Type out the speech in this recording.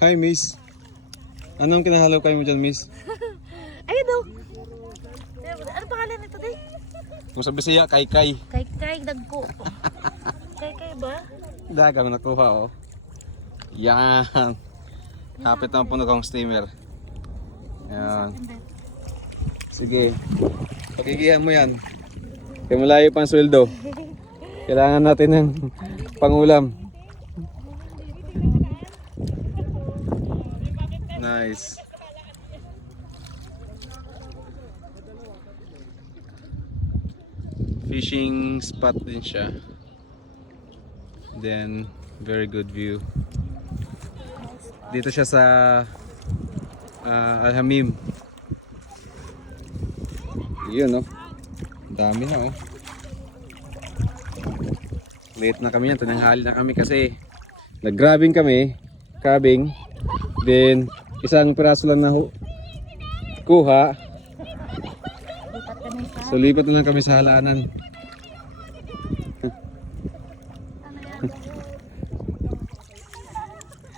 Hi, miss. Anong kinahalaw kayo mo dyan, miss? Ayun daw. Ano pangalan nito, day? Kung sa Bisaya, kay-kay. Kay dagko. Kay ba? Daga mo nakuha, oh. Yan. Kapit naman puno kong steamer. Yan. Sige. Pagigihan mo yan. Kaya malayo pang sweldo. Kailangan natin ng pangulam. Nice. Fishing spot din siya. Then very good view. Dito siya sa Alhamim. Yun, oh. Dami na, oh. Late na kami yan, tinanghali na kami kasi nag-grabbing kami, crabbing. Then isang piraso lang na kuha. So lipat na lang kami sa halaanan.